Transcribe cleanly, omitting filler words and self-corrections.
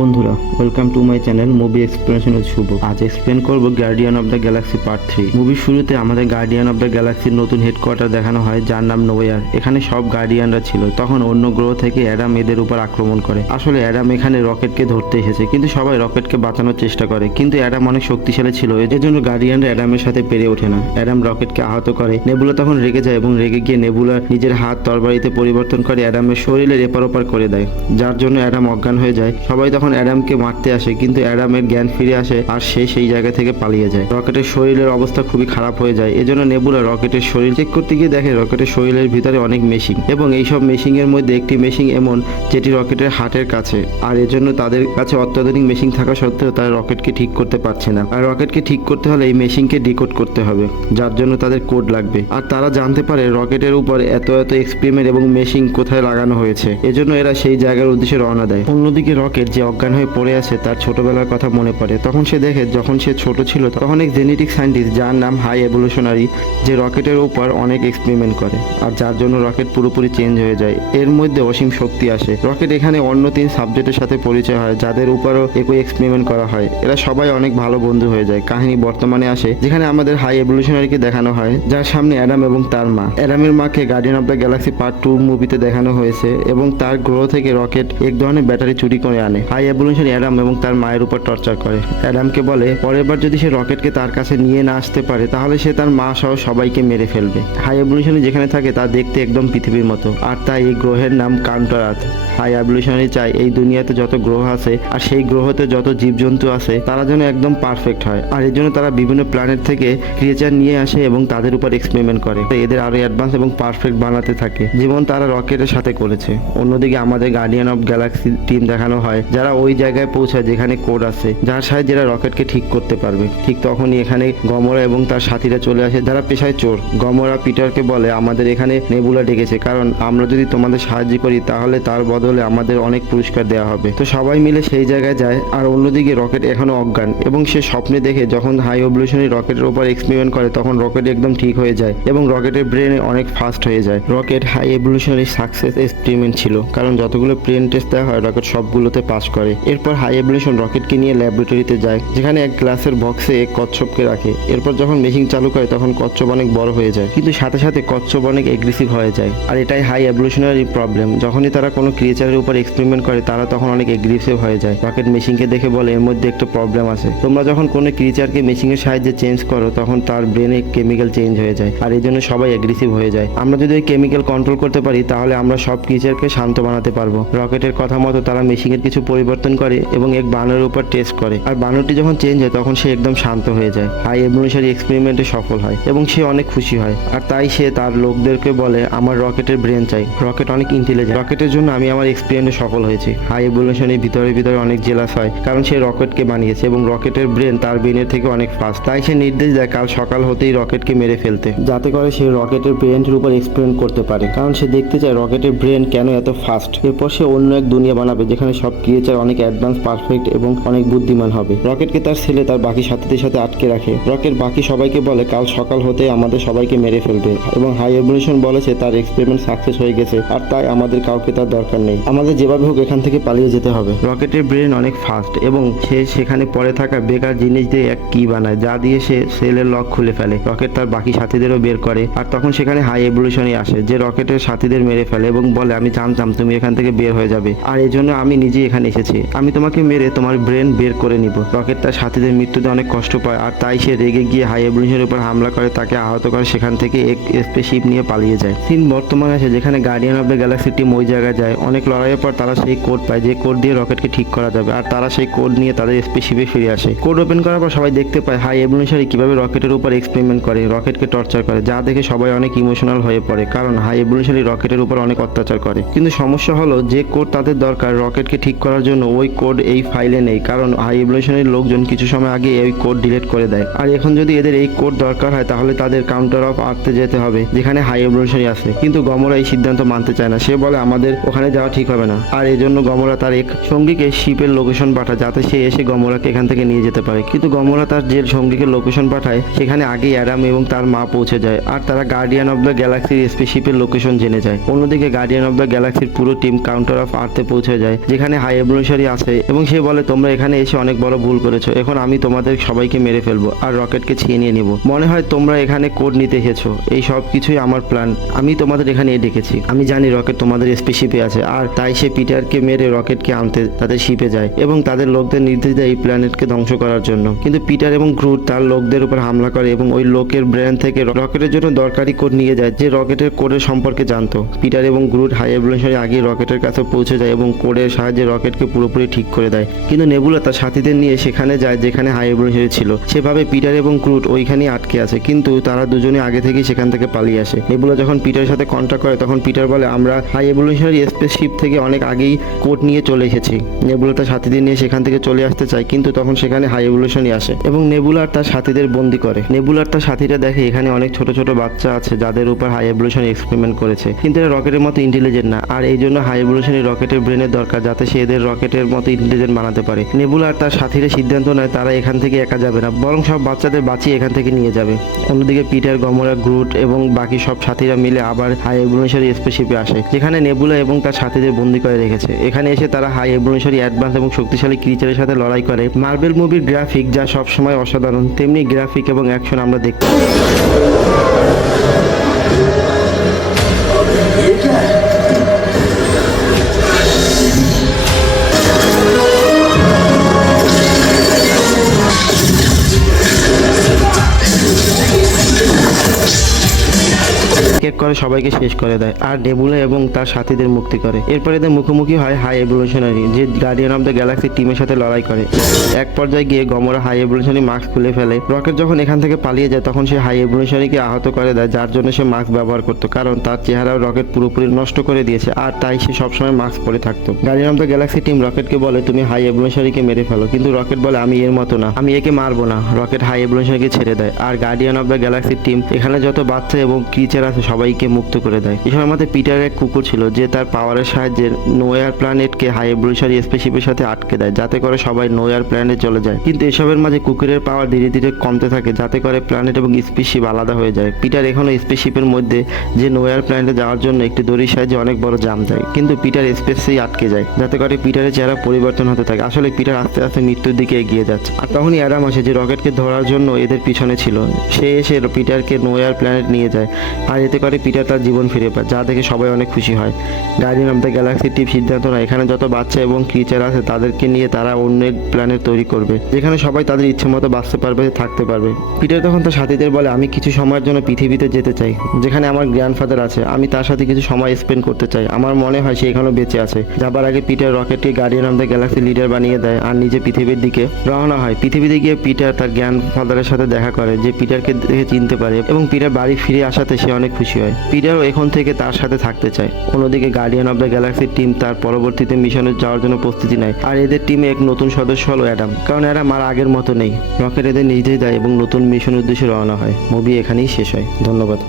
বন্ধুরা, welcome to my channel movie explanation with Shubh. আজ explain করব Guardian of the Galaxy part 3। মুভির শুরুতে আমাদের গার্ডিয়ান অফ দ্য গ্যালাক্সির নতুন হেডকোয়ার্টার দেখানো হয়, যার নাম নোয়ার। এখানে সব গার্ডিয়ানরা ছিল। তখন অন্য গ্রহ থেকে অ্যাডাম এদের উপর আক্রমণ করে। আসলে অ্যাডাম এখানে রকেটকে ধরতে এসেছে, কিন্তু সবাই রকেটকে বাঁচানোর চেষ্টা করে, কিন্তু অ্যাডাম অনেক শক্তিশালী ছিল, এর জন্য গার্ডিয়ানরা অ্যাডামের সাথে পেরে ওঠে না। অ্যাডাম রকেটকে আহত করে। নেবুলা তখন রেগে যায় এবং রেগে গিয়ে নেবুলা নিজের হাত তরবারিতে পরিবর্তন করে অ্যাডামের শরীরের এপার ওপার করে দেয়, যার জন্য অ্যাডাম অজ্ঞান হয়ে যায়। সবাই তখন অ্যাডামকে মারতে আসে, কিন্তু অ্যাডামের জ্ঞান ফিরে আসে আর সে সেই জায়গা থেকে পালিয়ে যায়। রকেটের শরীরের অবস্থা খুবই খারাপ হয়ে যায়, এজন্য নেবুলা রকেটের শরীর চেক করতে গিয়ে দেখে রকেটের শরীরের ভিতরে অনেক মেশিন, এবং এইসব মেশিন এর মধ্যে একটি মেশিন এমন যেটি রকেটের হার্টের কাছে, আর এজন্য তাদের কাছে অত্যাধুনিক মেশিন থাকা সত্ত্বেও তারা রকেটকে ঠিক করতে পারছে না। আর রকেটকে ঠিক করতে হলে এই মেশিনকে ডিকোড করতে হবে, যার জন্য তাদের কোড লাগবে। আর তারা জানতে পারে রকেটের উপর এত এত এক্সপেরিমেন্ট এবং মেশিন কোথায় লাগানো হয়েছে, এজন্য এরা সেই জায়গার উদ্দেশ্যে রওনা দেয়। অন্যদিকে রকেট যে অজ্ঞান হয়ে পড়ে আছে তার ছোটবেলার কথা মনে পড়ে। তখন সে দেখে যখন সে ছোট ছিল তখন এক জেনেটিক সায়েন্টিস্ট যার নাম হাই এভলিউশনারি, যে রকেটের উপর অনেক এক্সপেরিমেন্ট করে, আর যার জন্য রকেট পুরোপুরি চেঞ্জ হয়ে যায়। এর মধ্যে অসীম শক্তি আসে। রকেট এখানে অন্য 3 সাবজেক্টের সাথে পরিচয় হয়, যাদের উপরও একই এক্সপেরিমেন্ট করা হয়। এরা সবাই অনেক ভালো বন্ধু হয়ে যায়। কাহিনী বর্তমানে আসে, যেখানে আমাদের হাই এভলিউশনারিকে দেখানো হয়, যার সামনে অ্যাডাম এবং তার মা। অ্যাডামের মাকে guardian of the Galaxy part 2 মুভিতে দেখানো হয়েছে, এবং তার গ্রহ থেকে রকেট এক ধরনের ব্যাটারি চুরি করে আনে। হাই এভলিউশন অ্যাডাম এবং তার মায়ের উপর টর্চার করে। অ্যাডামকে বলে পরের বার যদি সে রকেটকে তার কাছে নিয়ে না আসতে পারে তাহলে সে তার মা সহ সবাইকে মেরে ফেলবে। হাই এভলিউশনে যেখানে থাকে তা দেখতে একদম পৃথিবীর মতো, আর তাই এই গ্রহের নাম কাউন্টার আর্থ। হাই এভলিউশনারি চাই এই দুনিয়াতে যত গ্রহ আছে আর সেই গ্রহতে যত জীবজন্তু আছে তারা যেন একদম পারফেক্ট হয়, আর এর জন্য তারা বিভিন্ন প্ল্যানেট থেকে ক্রিয়েচার নিয়ে আসে এবং তাদের উপর এক্সপেরিমেন্ট করে, এদের আরো অ্যাডভান্স এবং পারফেক্ট বানাতে থাকে, যেমন তারা রকেটের সাথে করেছে। অন্যদিকে আমাদের গার্ডিয়ান অফ গ্যালাক্সি টিম দেখানো হয়, যারা ওই জায়গায় পৌঁছায় যেখানে কোড আছে, যার সাহায্যে এরা রকেটকে ঠিক করতে পারবে। ঠিক তখনই এখানে গমরা এবং তার সাথীরা চলে আসে, যারা পেশায় চোর। গমরা পিটারকে বলে আমাদের এখানে নেবুলা ডেকেছে, কারণ আমরা যদি তোমাদের সাহায্য করি তাহলে তার বদলে আমাদের অনেক পুরস্কার দেওয়া হবে। তো সবাই মিলে সেই জায়গায় যায়। আর অন্যদিকে রকেট এখনো অজ্ঞান, এবং সে স্বপ্নে দেখে যখন হাই এভলিউশনারি রকেটের উপর এক্সপেরিমেন্ট করে তখন রকেট একদম ঠিক হয়ে যায় এবং রকেটের ব্রেন অনেক ফাস্ট হয়ে যায়। Rocket high evolutionary success experiment ছিল, কারণ যতগুলো প্লেন টেস্ট দেওয়া হয় রকেট সবগুলোতে পাস করে। এরপর হাই এভলিউশন রকেটকে নিয়ে ল্যাবরেটরিতে যায়, যেখানে এক গ্লাসের বক্সে এক কচ্ছপকে রাখে। এরপর যখন মেশিন চালু করে তখন কচ্ছপ অনেক বড় হয়ে যায়, কিন্তু সাথে সাথে কচ্ছপ অনেক এগ্রেসিভ হয়ে যায়। আর এটাই হাই এভলিউশনারি প্রবলেম, যখনই তারা কোনো ক্রিয়েচারের উপর এক্সপেরিমেন্ট করে তারা তখন অনেক এগ্রেসিভ হয়ে যায়। রকেট মেশিনকে দেখে বলে এর মধ্যে একটা প্রবলেম আছে, তোমরা যখন কোনো ক্রিয়েচারকে মেশিনের সাহায্যে চেঞ্জ করো তখন তার ব্রেনে কেমিক্যাল চেঞ্জ হয়ে যায়, আর এই জন্য সবাই এগ্রেসিভ হয়ে যায়। আমরা যদি ওই কেমিক্যাল কন্ট্রোল করতে পারি তাহলে আমরা সব ক্রিয়েচারকে শান্ত বানাতে পারবো। রকেটের কথা মতো তারা মেশিনের কিছু পরিবর্তন করে এবং এক বানরের উপর টেস্ট করে, আর বানরটি যখন চেঞ্জ হয় তখন সে একদম শান্ত হয়ে যায়। হাই এভলিউশনারি এক্সপেরিমেন্টে সফল হয় এবং সে অনেক খুশি হয়, আর তাই সে তার লোকদেরকে বলে আমার রকেটের ব্রেন চাই, রকেট অনেক ইন্টেলিজেন্ট, রকেটের জন্য আমি আমার এক্সপেরিমেন্টে সফল হয়েছি। হাই এভলিউশনের ভিতরে ভিতরে অনেক জেলাস হয়, কারণ সে রকেটকে বানিয়েছে এবং রকেটের ব্রেন তার ব্রেনের থেকে অনেক ফাস্ট। তাই সে নির্দেশ দেয় কাল সকাল হতেই রকেটকে মেরে ফেলতে, যাতে করে সে রকেটের ব্রেনের উপর এক্সপেরিমেন্ট করতে পারে, কারণ সে দেখতে চায় রকেটের ব্রেন কেন এত ফাস্ট। এরপর সে অন্য এক দুনিয়া বানাবে যেখানে সব ক্রিয়েচার অনেক অ্যাডভান্স, পারফেক্ট এবং অনেক বুদ্ধিমান হবে। রকেটকে তার ছেলে তার বাকি সাথীদের সাথে আটকে রাখে। রকেট বাকি সবাইকে বলে কাল সকাল হতে আমাদের সবাইকে মেরে ফেলবে, এবং হাই এভলিউশন বলেছে তার এক্সপেরিমেন্ট সাকসেস হয়ে গেছে, আর তাই আমাদের কাউকে তার দরকার নেই, আমাদের যেভাবে হোক এখান থেকে পালিয়ে যেতে হবে। রকেটের ব্রেন অনেক ফাস্ট, এবং সে সেখানে পড়ে থাকা বেকার জিনিস দিয়ে এক কি বানায়, যা দিয়ে সে সেলের লক খুলে ফেলে। রকেট তার বাকি সাথীদেরও বের করে, আর তখন সেখানে হাই এভলিউশনই আসে, যে রকেটের সাথীদের মেরে ফেলে এবং বলে আমি জানতাম তুমি এখান থেকে বের হয়ে যাবে, আর এই জন্য আমি নিজে এখানে এসেছি, আমি তোমাকে মেরে তোমার ব্রেন বের করে নিব। রকেট তার সাথীদের মৃত্যুতে অনেক কষ্ট পায়, আর তাই সে রেগে গিয়ে হাই এভলিউশনের উপর হামলা করে, তাকে আহত করে, সেখান থেকে এক স্পেসশিপ নিয়ে পালিয়ে যায়। সিন বর্তমানে আসে যেখানে guardian of the Galaxy team ওই জায়গায় যায়। অনেক লড়াইয়ের পর তারা সেই কোড পায়, যে কোড দিয়ে রকেটকে ঠিক করা যাবে, আর তারা সেই কোড নিয়ে তাদের স্পেসশিপে ফিরে আসে। কোড ওপেন করার পর সবাই দেখতে পায় হাই এভলিউশনারি কিভাবে রকেটের উপর এক্সপেরিমেন্ট করে, রকেটকে টর্চার করে, যা দেখে সবাই অনেক ইমোশনাল হয়ে পড়ে, কারণ হাই এভলিউশনারি রকেটের উপর অনেক অত্যাচার করে। কিন্তু সমস্যা হলো যে কোড তাদের দরকার রকেটকে ঠিক করার জন্য ওই কোড এই ফাইলে নেই, কারণ হাই এভলিউশনারির লোকজন কিছু সময় আগে এই কোড ডিলিট করে দেয়। আর এখন যদি এদের এই কোড দরকার হয় তাহলে তাদের কাউন্টার অফ আর্থে যেতে হবে, যেখানে হাই এভলিউশনারি আছে। কিন্তু গমরা এই সিদ্ধান্ত মানতে চায় না, সে বলে আমাদের ওখানে যাওয়া ঠিক হবে না। আর এজন্য গমরা তার এক সঙ্গীকে শিপের লোকেশন পাঠায় যাতে সে এসে গমরাকে এখান থেকে নিয়ে যেতে পারে। কিন্তু গমরা তার যে সঙ্গীকে লোকেশন পাঠায় সেখানে আগেই অ্যাডাম এবং তার মা পৌঁছে যায় আর তারা গার্ডিয়ান অফ দ্য গ্যালাক্সির স্পেসশিপের লোকেশন জেনে যায়। অন্যদিকে গার্ডিয়ান অফ দ্য গ্যালাক্সির পুরো টিম কাউন্টার অফ আর্থে পৌঁছে যায় যেখানে হাই এভলিউশনারি আছে এবং সে বলে তোমরা এখানে এসে অনেক বড় ভুল করেছো, এখন আমি তোমাদের সবাইকে মেরে ফেলবো আর রকেটকে ছিনিয়ে নিয়ে নিব। মনে হয় তোমরা এখানে কোড নিতে এসেছো, এই সব কিছুই আমার প্ল্যান, আমি তোমাদের এখানে ডেকেছি। আমি জানি রকেট তোমাদের স্পেসশিপে আছে আর তাই সে পিটারকে মেরে রকেটকে আনতে তাদের শিপে যায় এবং তাদের লোকদের নির্দেশ দেয় এই প্ল্যানেটকে ধ্বংস করার জন্য। কিন্তু পিটার এবং গ্রুট তার লোকদের উপর হামলা করে এবং ওই লোকের ব্রেন থেকে রকেটের জন্য দরকারি কোড নিয়ে যায় যে রকেটের কোডের সম্পর্কে জানতো। পিটার এবং গ্রুট হাই এভলিউশনারি আগে রকেটের কাছে পৌঁছে যায় এবং কোডের সাহায্যে রকেটকে পুরোপুরি ঠিক করে দেয়। কিন্তু নেবুলা তার সাথীদের নিয়ে সেখানে যায় যেখানে হাই এভলিউশনারি ছিল। সেভাবে পিটার এবং গ্রুট ওইখানেই আটকে আছে, কিন্তু তারা দুজনে আগে থেকেই সেখান থেকে পালিয়ে আসে। নেবুলা যখন পিটারের সাথে কন্ট্যাক্ট করে তখন পিটার বলে আমরা হাই এভলিউশনারি স্পেসশিপ থেকে অনেক আগেই কোড নিয়ে চলে এসেছি। নেবুলা তার সাথীদের নিয়ে সেখান থেকে চলে আসতে চায়, কিন্তু তখন সেখানে হাই এভলিউশনারি আসে এবং নেবুলা আর তার সাথীদের বন্দি করে। নেবুলা আর তার সাথীরা দেখে এখানে অনেক ছোট ছোট বাচ্চা আছে যাদের উপর হাই এভলিউশনারি এক্সপেরিমেন্ট করেছে, কিন্তু এরা রকেটের মতো ইন্টেলিজেন্ট না আর এই জন্য হাই এভলিউশনারি রকেটের ব্রেনের দরকার যাতে সে এদের রকেটের মতো ইন্টেলিজেন্ট বানাতে পারে। নেবুলা আর তার সাথীরা সিদ্ধান্ত নেয় তারা এখান থেকে একা যাবে না, বরং সব বাচ্চাদের বাঁচিয়ে এখান থেকে নিয়ে যাবে। অন্যদিকে পিটার, গমরা, গ্রুট এবং বাকি সব সাথীরা মিলে আবার হাই এভলিউশনারি স্পেসশিপে আসে যেখানে নেবুলা এবং তার সাথীদের বন্দি করে রেখেছে। এখানে এসে তারা হাই এভলিউশনারি অ্যাডভান্স এবং শক্তিশালী ক্রিচারের সাথে লড়াই করে। মার্বেল মুভির গ্রাফিক যা সবসময় অসাধারণ, তেমনি গ্রাফিক এবং অ্যাকশন আমরা দেখতে করে সবাইকে শেষ করে দেয় আর নেবুলা এবং তার সাথীদের মুক্তি করে। এরপর এদের মুখোমুখি হয় হাই এভলিউশনারি যে গার্ডিয়ান অফ দ্য গ্যালাক্সি টিমের সাথে লড়াই করে। এক পর্যায়ে গিয়ে গমরা হাই এভলিউশনারি মাস্ক খুলে ফেলে। রকেট যখন এখান থেকে পালিয়ে যায় তখন সে হাই এভলিউশনারিকে আহত করে দেয়, যার জন্য সে মাস্ক ব্যবহার করতো কারণ তার চেহারাও রকেট পুরোপুরি নষ্ট করে দিয়েছে আর তাই সে সবসময় মাস্ক পরে থাকতো। Guardian of the Galaxy team রকেটকে বলে তুমি হাই এভলিউশনারিকে মেরে ফেলো, কিন্তু রকেট বলে আমি এর মতো না, আমি একে মারবো না। রকেট হাই এভলিউশনারিকে ছেড়ে দেয় আর Guardian of the Galaxy team এখানে যত বাচ্চা এবং ক্রিচার আছে সবাইকে মুক্ত করে দেয়। এই সময় আমাদের পিটারের এক কুকুর ছিল যে তার পাওয়ারের সাহায্যে নোয়ার প্ল্যানেটকে হাই এভলিউশনারি স্পেসশিপের সাথে আটকে দেয় যাতে করে সবাই নোয়ার প্ল্যানেটে চলে যায়। কিন্তু এসবের মাঝে কুকুরের পাওয়ার ধীরে ধীরে কমতে থাকে যাতে করে প্ল্যানেট এবং স্পেসশিপ আলাদা হয়ে যায়। পিটার এখনো স্পেসশিপের মধ্যে যে নোয়ার প্ল্যানেটে যাওয়ার জন্য একটি দড়ির সাহায্যে অনেক বড় জাম দেয়, কিন্তু পিটার স্পেসেই আটকে যায় যাতে করে পিটারের চেহারা পরিবর্তন হতে থাকে। আসলে পিটার আস্তে আস্তে মৃত্যুর দিকে এগিয়ে যাচ্ছে। আর তখনই অ্যাডাম আসে যে রকেটকে ধরার জন্য এদের পিছনে ছিল। সে এসে পিটারকে নোয়ার প্ল্যানেট নিয়ে যায় আর এতে করে পিটার তার জীবন ফিরে পায়, যা দেখে সবাই অনেক খুশি হয়। Guardian of the Galaxy team সিদ্ধান্ত নেয় এখানে যত বাচ্চা এবং ক্রিচার আছে তাদেরকে নিয়ে তারা অন্য এক প্ল্যানেট তৈরি করবে যেখানে সবাই তাদের ইচ্ছে মতো বাঁচতে পারবে, থাকতে পারবে। পিটার তখন তার সাথীদের বলে আমি কিছু সময়ের জন্য পৃথিবীতে যেতে চাই যেখানে আমার গ্র্যান্ডফাদার আছে, আমি তার সাথে কিছু সময় স্পেন্ড করতে চাই। আমার মনে হয় সে এখনো বেঁচে আছে। যাবার আগে পিটার রকেটকে Guardian of the Galaxy leader বানিয়ে দেয় আর নিজে পৃথিবীর দিকে রওনা হয়। পৃথিবীতে গিয়ে পিটার তার গ্র্যান্ডফাদারের সাথে দেখা করে যে পিটারকে দেখে চিনতে পারে এবং পিটার বাড়ি ফিরে আসাতে সে অনেক খুশি হয়। পিটারও এখন থেকে তার সাথে থাকতে চায়। অন্যদিকে গার্ডিয়ান অফ দ্য গ্যালাক্সির টিম তার পরবর্তীতে মিশনে যাওয়ার জন্য প্রস্তুতি নেয় আর এদের টিমে এক নতুন সদস্য হলো অ্যাডাম, কারণ অ্যাডাম আর আগের মতো নেই। রকেট এদের নির্দেশ দেয় এবং নতুন মিশনের উদ্দেশ্যে রওনা হয়। মুভি এখানেই শেষ হয়। ধন্যবাদ।